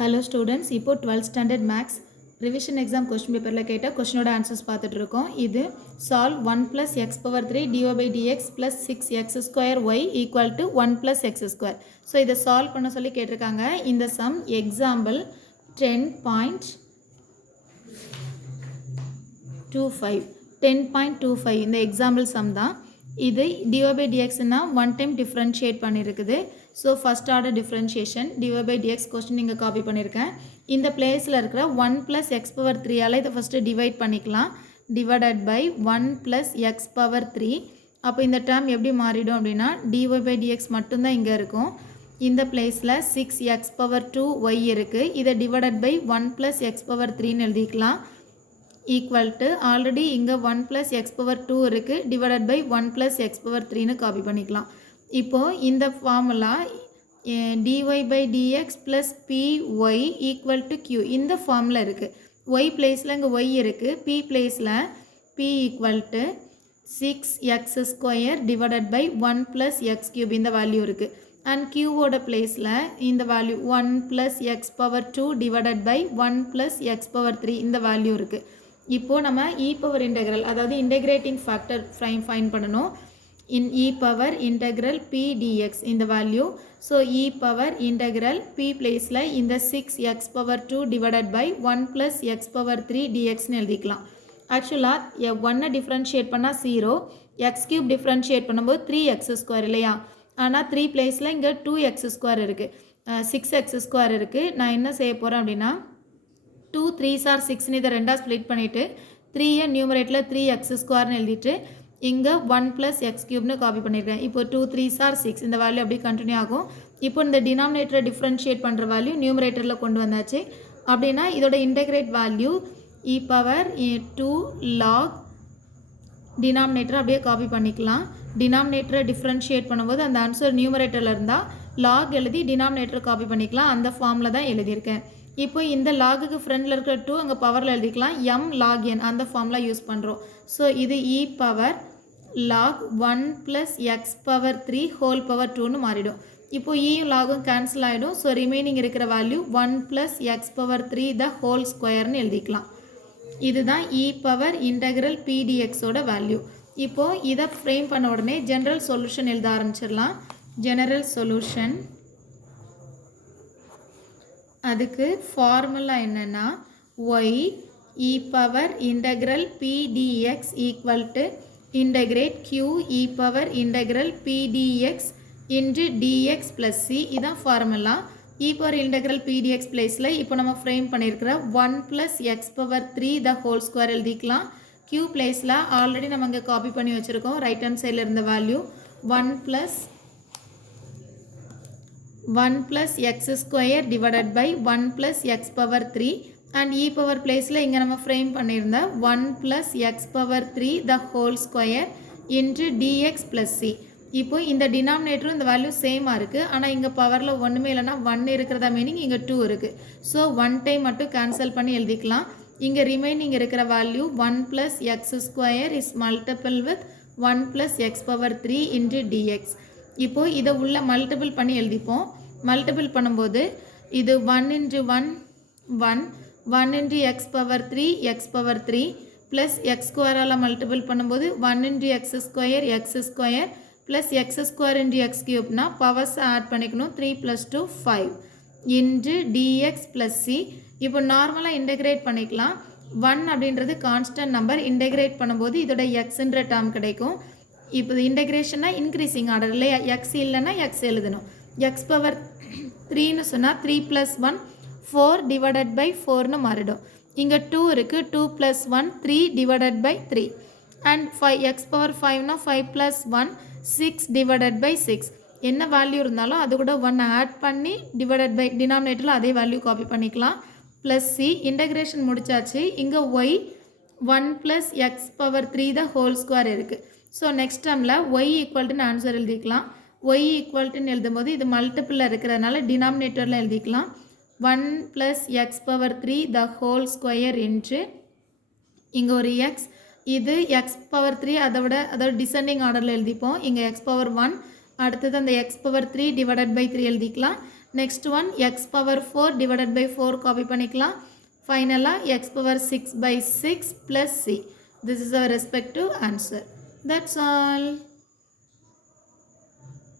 Hello students, இப்போ 12th standard maths revision exam question paperல கேட்ட questionோட answers பார்த்துட்டு இருக்கோம். இது solve 1 plus x power 3 dy by dx plus 6x square y equal to 1 plus x square. So இதை solve பண்ண சொல்லி கேட்டிருக்காங்க. இந்த sum example 10.25 இந்த example sum தான். இது dy by dx னா one time differentiate பண்ணியிருக்குது. So first order differentiation dy by dx question நீங்கள் காப்பி பண்ணியிருக்கேன். இந்த பிளேஸில் இருக்கிற 1 + x power 3ஆல் இதை ஃபஸ்ட்டு டிவைட் பண்ணிக்கலாம். Divided by 1 + x power 3. அப்போ இந்த டேர்ம் எப்படி மாறிடும் அப்படின்னா dy by dx மட்டும்தான் இங்கே இருக்கும். இந்த பிளேஸில் 6x power 2y இருக்குது. இதை டிவைடட் பை 1 + x power 3ன்னு எழுதிக்கலாம். ஈக்குவல் டு ஆல்ரெடி இங்கே 1 + x power 2 இருக்குது. டிவைடட் பை 1 + x power 3ன்னு காப்பி பண்ணிக்கலாம். இப்போது இந்த formula dy by dx plus py equal to q இந்த ஃபார்முலா இருக்குது. y பிளேஸில் இங்கே y இருக்குது. p பிளேஸில் p equal to 6x square divided by 1 plus x cube இந்த வேல்யூ இருக்குது. அண்ட் qவோட பிளேஸில் இந்த value 1 plus x power 2 divided by 1 plus x power 3 இந்த வேல்யூ இருக்குது. இப்போது நம்ம e power integral அதாவது இன்டெகிரேட்டிங் ஃபேக்டர் ஃபைன் பண்ணணும். in e power integral p dx இந்த value. So e power integral p பிளேஸில் இந்த 6x power 2 divided by 1 plus x power 3 dxன்னு எழுதிக்கலாம். ஆக்சுவலாக 1 டிஃப்ரென்ஷியேட் பண்ணால் 0, x cube டிஃப்ரென்ஷியேட் பண்ணும்போது 3x ஸ்கொயர் இல்லையா? ஆனால் 3 பிளேஸில் இங்கே 2x ஸ்கொயர் இருக்குது, 6x ஸ்கொயர் இருக்குது. நான் என்ன செய்ய போகிறேன் அப்படின்னா 2 3s are 6ன்னு இதை ரெண்டாக ஸ்ப்ளிட் பண்ணிவிட்டு 3 நியூமரேட்டில் 3x ஸ்கொயர்னு எழுதிட்டு இங்கே 1 + x cube காப்பி பண்ணியிருக்கேன். இப்போ 2 3s are 6 இந்த வேல்யூ அப்படி கண்டினியூ ஆகும். இப்போ இந்த டினாமினேட்டரை டிஃப்ரென்ஷியேட் பண்ணுற வேல்யூ நியூமரேட்டரில் கொண்டு வந்தாச்சு. அப்படின்னா இதோட integrate value e power 2 log டினாமினேட்டரை அப்படியே காப்பி பண்ணிக்கலாம். டினாமினேட்டரை டிஃப்ரென்ஷியேட் பண்ணும்போது அந்த ஆன்சர் நியூமரேட்டரில் இருந்தால் லாக் எழுதி டினாமினேட்டரை காப்பி பண்ணிக்கலாம். அந்த ஃபார்மில் தான் எழுதியிருக்கேன். இப்போ இந்த லாகுக்கு ஃப்ரெண்டில் இருக்கிற 2 அங்கே பவரில் எழுதிக்கலாம். m log n அந்த ஃபார்முலா யூஸ் பண்ணுறோம். ஸோ இது e power log 1 + x power 3 whole power 2ன்னு மாறிடும். இப்போ e லாகும் கேன்சல் ஆகிடும். ஸோ ரிமைனிங் இருக்கிற value 1 + x power 3 the whole squareன்னு எழுதிக்கலாம். இதுதான் e power integral p dxோட வேல்யூ. இப்போது இதை ஃப்ரேம் பண்ண உடனே ஜெனரல் சொல்யூஷன் எழுத ஆரம்பிச்சிடலாம். ஜெனரல் சொல்யூஷன் அதுக்கு ஃபார்முலா என்னென்னா y e power integral p dx equal to integrate q e power integral p dx into dx plus c. இதான் formula. e power integral p dx பிளேஸில் இப்போ நம்ம ஃப்ரேம் பண்ணியிருக்கிற 1 + x power 3 the whole square எழுதிக்கலாம். q பிளேஸில் already நம்ம இங்கே copy பண்ணி வச்சுருக்கோம். ரைட் ஹேண்ட் சைடில் இருந்த value 1 + x square divided by 1 + x power 3 and e power பிளேஸில் இங்கே நம்ம ஃப்ரேம் பண்ணியிருந்த 1 + x power 3 the whole square into dx plus c. இப்போ இந்த டினாமினேட்டரும் இந்த வேல்யூ சேமாக இருக்குது. ஆனால் இங்கே பவரில் ஒன்றுமே இல்லைனா 1 இருக்கிறதா மீனிங் இங்கே 2 இருக்குது. ஸோ 1 டைம் மட்டும் கேன்சல் பண்ணி எழுதிக்கலாம். இங்கே ரிமைனிங் இருக்கிற value 1 + x square is multiple with 1 + x power 3 into dx. இப்போது இதை உள்ள மல்டிபிள் பண்ணி எழுதிப்போம். மல்டிபிள் பண்ணும்போது இது 1 × 1 1 1 × x power 3 x power 3 plus x ஸ்கொயரால் மல்டிபிள் பண்ணும்போது 1 × x square x square plus x square × x cube powers add பண்ணிக்கணும். 3 + 2 5 into dx plus c. இப்போ நார்மலாக இன்டெகிரேட் பண்ணிக்கலாம். 1 அப்படின்றது கான்ஸ்டன்ட் நம்பர். இன்டெகிரேட் பண்ணும்போது இதோட எக்ஸ்ன்ற டேர்ம் கிடைக்கும். இப்போ இன்டெகிரேஷன்னா இன்க்ரீசிங் ஆர்டர் இல்லையா? எக்ஸ் இல்லைன்னா எக்ஸ் எழுதணும். x power 3ன்னு சொன்னால் 3 + 1 4 divided by 4ன்னு மாறிடும். இங்கே 2 இருக்குது. 2 + 1 3 divided by 3 and 5 x power 5னா 5 + 1 6 divided by 6. என்ன வேல்யூ இருந்தாலும் அது கூட 1 ஆட் பண்ணி டிவைடட் பை டினாமினேட்டரில் அதே வேல்யூ காப்பி பண்ணிக்கலாம். ப்ளஸ் சி இன்டெகிரேஷன் முடிச்சாச்சு. இங்கே y 1 + x power 3 the whole square இருக்குது. ஸோ நெக்ஸ்ட் டேர்மில் y ஈக்குவல்ட்டுன்னு ஆன்சர் எழுதிக்கலாம். y ஈக்குவல்ட்டுன்னு எழுதும்போது இது மல்டிப்பிளில் இருக்கிறதுனால டினாமினேட்டரில் எழுதிக்கலாம். 1 + x power 3 the whole square into இங்கே ஒரு x, இது x power 3 அதோட டிசெண்டிங் ஆர்டரில் எழுதிப்போம். இங்கே x power 1 அடுத்தது அந்த x power 3 divided by 3 எழுதிக்கலாம். Next one x power 4 divided by 4 copy பண்ணிக்கலாம். ஃபைனலாக x power 6 by 6 plus c. This is our respective answer. That's all.